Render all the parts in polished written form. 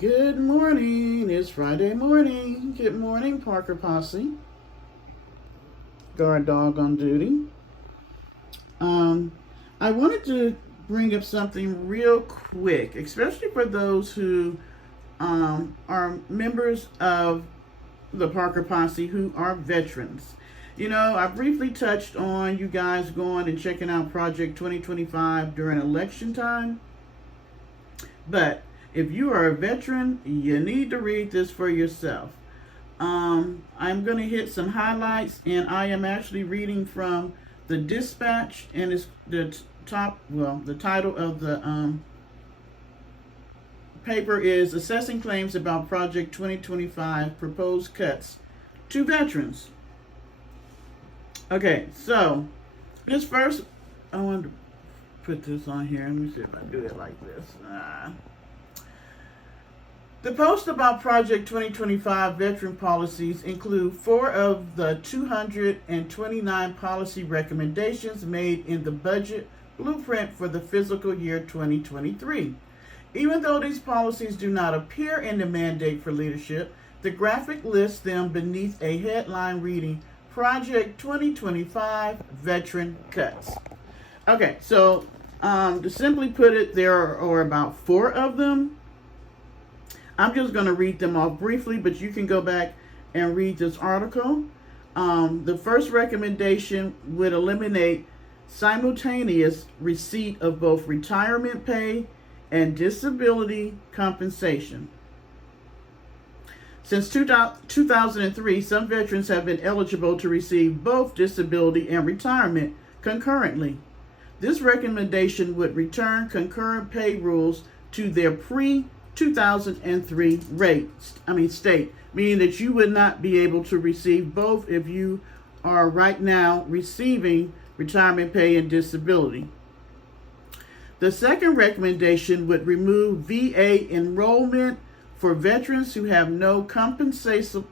Good morning. It's Friday morning. Good morning, Parker Posse. Guard dog on duty. I wanted to bring up something real quick, especially for those who are members of the Parker Posse who are veterans. You know, I briefly touched on you guys going and checking out Project 2025 during election time, but if you are a veteran, you need to read this for yourself. I'm going to hit some highlights, and I am actually reading from the Dispatch, and it's the the title of the paper is Assessing Claims About Project 2025 Proposed Cuts to Veterans. Okay, so this first, I want to put this on here. Let me see if I do it like this. The post about Project 2025 veteran policies include 4 of the 229 policy recommendations made in the budget blueprint for the fiscal year 2023. Even though these policies do not appear in the mandate for leadership, the graphic lists them beneath a headline reading Project 2025 Veteran Cuts. Okay, so to simply put it, there are about 4 of them. I'm just going to read them off briefly, but you can go back and read this article. The first recommendation would eliminate simultaneous receipt of both retirement pay and disability compensation. Since 2003, some veterans have been eligible to receive both disability and retirement concurrently. This recommendation would return concurrent pay rules to their pre-2003 state, meaning that you would not be able to receive both if you are right now receiving retirement pay and disability. The second recommendation would remove VA enrollment for veterans who have no compensable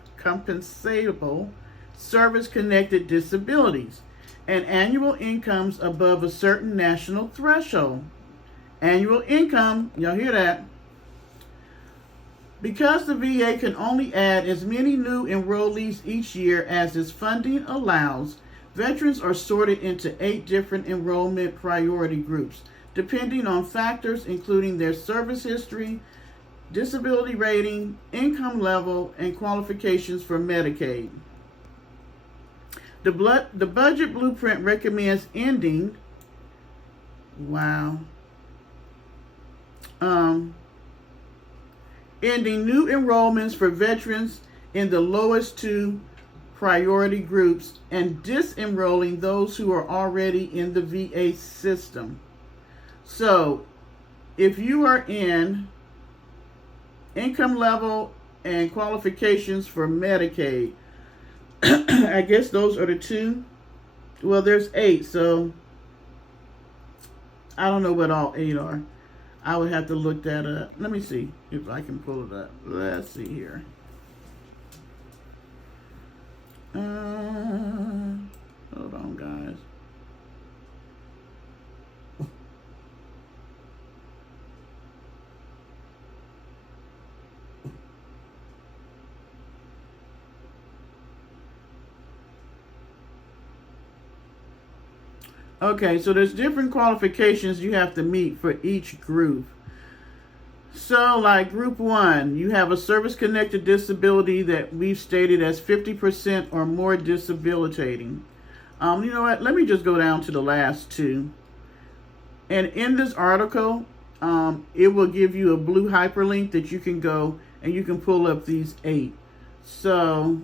service-connected disabilities and annual incomes above a certain national threshold. Annual income, y'all hear that? Because the VA can only add as many new enrollees each year as its funding allows, veterans are sorted into 8 different enrollment priority groups, depending on factors including their service history, disability rating, income level, and qualifications for Medicaid. The budget blueprint recommends ending new enrollments for veterans in the lowest 2 priority groups and disenrolling those who are already in the VA system. So, if you are in income level and qualifications for Medicaid, I guess those are the 2. Well, there's 8, so I don't know what all 8 are. I would have to look that up. Let me see if I can pull it up. Let's see here. Hold on, guys. Okay, so there's different qualifications you have to meet for each group. So, like group 1, you have a service-connected disability that we've stated as 50% or more disabilitating. You know what? Let me just go down to the last 2. And in this article, it will give you a blue hyperlink that you can go and you can pull up these 8. So,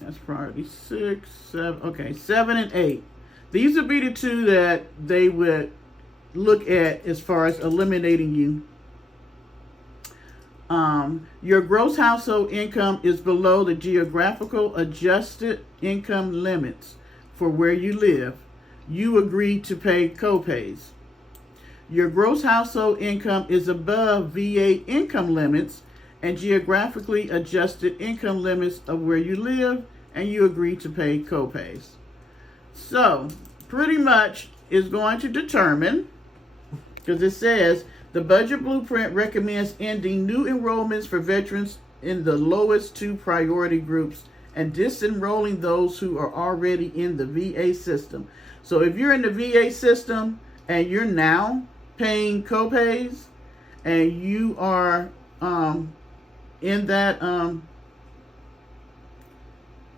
that's priority 6, 7. Okay, 7 and 8. These would be the 2 that they would look at as far as eliminating you. Your gross household income is below the geographical adjusted income limits for where you live. You agree to pay copays. Your gross household income is above VA income limits and geographically adjusted income limits of where you live, and you agree to pay copays. So, pretty much is going to determine, because it says The budget blueprint recommends ending new enrollments for veterans in the lowest two priority groups and disenrolling those who are already in the VA system. So if you're in the VA system and you're now paying copays and you are in that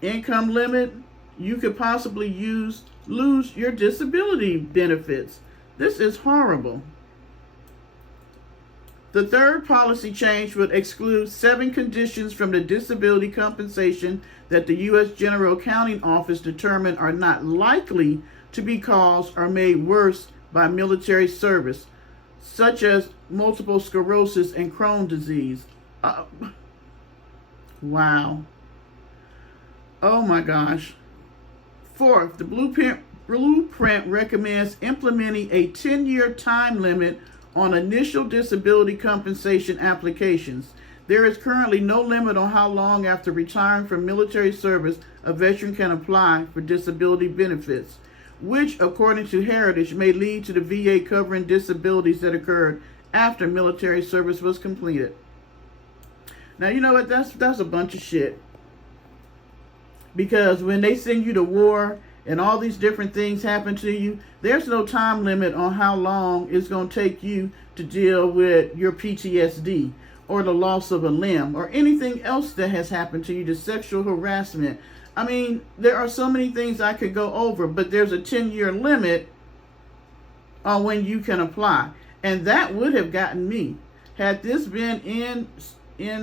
income limit, you could possibly lose your disability benefits. This is horrible. The third policy change would exclude 7 conditions from the disability compensation that the U.S. General Accounting Office determined are not likely to be caused or made worse by military service, such as multiple sclerosis and Crohn's disease. Wow. Oh my gosh. Fourth, the blueprint recommends implementing a 10-year time limit on initial disability compensation applications. There is currently no limit on how long after retiring from military service a veteran can apply for disability benefits, which, according to Heritage, may lead to the VA covering disabilities that occurred after military service was completed. Now, you know what? That's a bunch of shit. Because when they send you to war and all these different things happen to you, there's no time limit on how long it's going to take you to deal with your PTSD or the loss of a limb or anything else that has happened to you, the sexual harassment. I mean, there are so many things I could go over, but there's a 10-year limit on when you can apply. And that would have gotten me. Had this been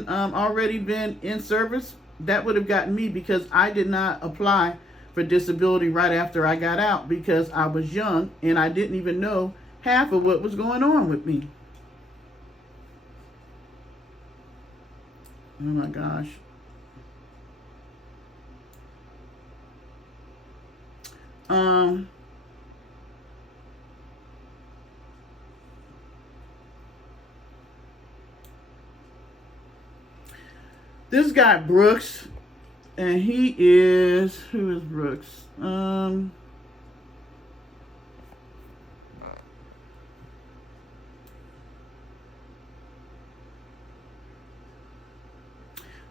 already been in service, that would have gotten me, because I did not apply for disability right after I got out because I was young and I didn't even know half of what was going on with me. Oh my gosh. This guy Brooks, and who is Brooks?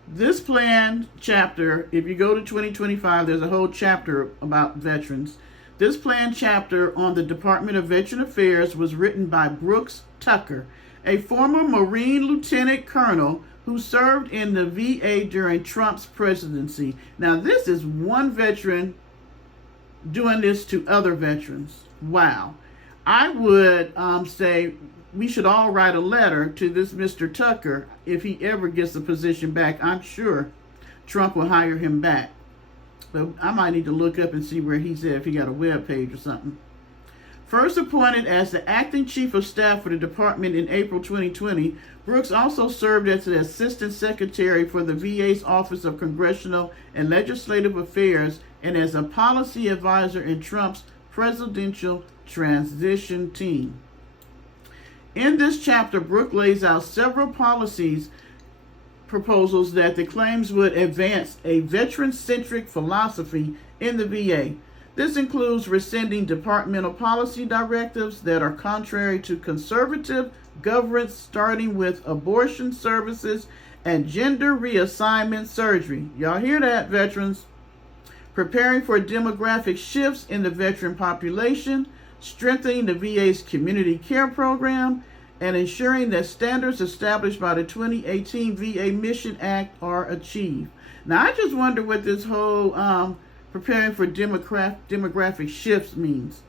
This plan chapter, if you go to 2025, there's a whole chapter about veterans. This plan chapter on the Department of Veteran Affairs was written by Brooks Tucker, a former Marine Lieutenant Colonel who served in the VA during Trump's presidency. Now, this is one veteran doing this to other veterans. Wow. I would say we should all write a letter to this Mr. Tucker if he ever gets the position back. I'm sure Trump will hire him back. But I might need to look up and see where he's at, if he got a web page or something. First appointed as the acting chief of staff for the department in April 2020, Brooks also served as the assistant secretary for the VA's Office of Congressional and Legislative Affairs and as a policy advisor in Trump's presidential transition team. In this chapter, Brooks lays out several policies proposals that the claims would advance a veteran-centric philosophy in the VA. This includes rescinding departmental policy directives that are contrary to conservative governance, starting with abortion services and gender reassignment surgery. Y'all hear that, veterans? Preparing for demographic shifts in the veteran population, strengthening the VA's community care program, and ensuring that standards established by the 2018 VA Mission Act are achieved. Now, I just wonder what this whole preparing for demographic shifts means.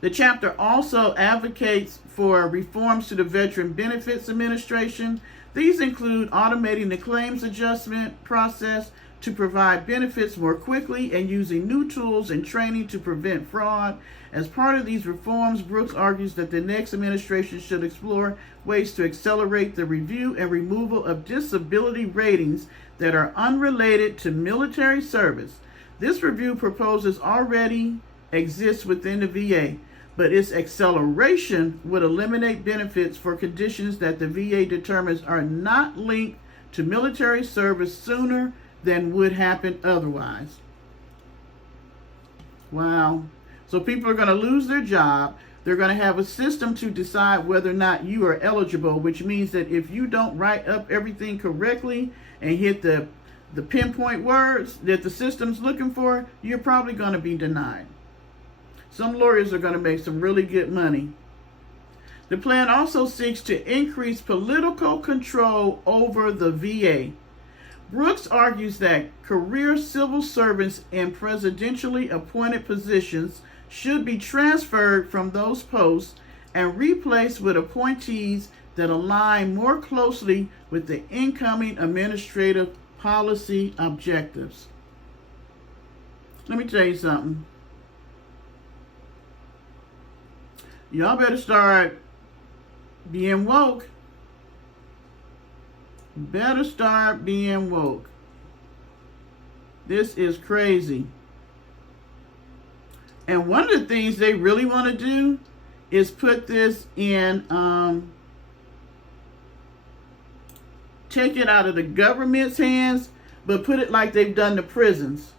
The chapter also advocates for reforms to the Veteran Benefits Administration. These include automating the claims adjustment process to provide benefits more quickly and using new tools and training to prevent fraud. As part of these reforms, Brooks argues that the next administration should explore ways to accelerate the review and removal of disability ratings that are unrelated to military service. This review proposes already exists within the VA, but its acceleration would eliminate benefits for conditions that the VA determines are not linked to military service sooner than would happen otherwise. Wow. So people are going to lose their job They're going to have a system to decide whether or not you are eligible, which means that if you don't write up everything correctly and hit the pinpoint words that the system's looking for, you're probably going to be denied. Some lawyers are going to make some really good money. The plan also seeks to increase political control over the VA. Brooks argues that career civil servants in presidentially appointed positions should be transferred from those posts and replaced with appointees that align more closely with the incoming administrative policy objectives. Let me tell you something. Y'all better start being woke. Better start being woke. This is crazy. And one of the things they really want to do is put this in, take it out of the government's hands, but put it like they've done the prisons.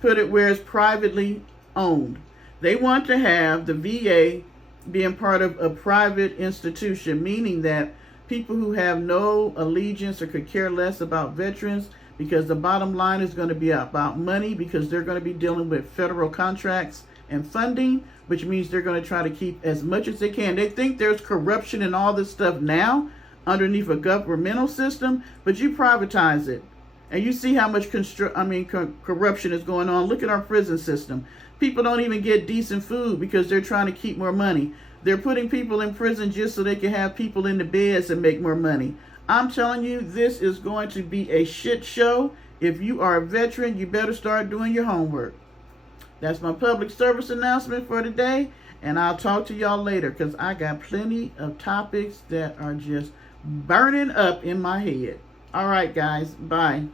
Put it where it's privately owned. They want to have the VA being part of a private institution, meaning that people who have no allegiance or could care less about veterans, because the bottom line is going to be about money, because they're going to be dealing with federal contracts and funding, which means they're going to try to keep as much as they can. They think there's corruption and all this stuff now underneath a governmental system, but you privatize it. And you see how much corruption is going on. Look at our prison system. People don't even get decent food because they're trying to keep more money. They're putting people in prison just so they can have people in the beds and make more money. I'm telling you, this is going to be a shit show. If you are a veteran, you better start doing your homework. That's my public service announcement for today. And I'll talk to y'all later, because I got plenty of topics that are just burning up in my head. All right, guys. Bye.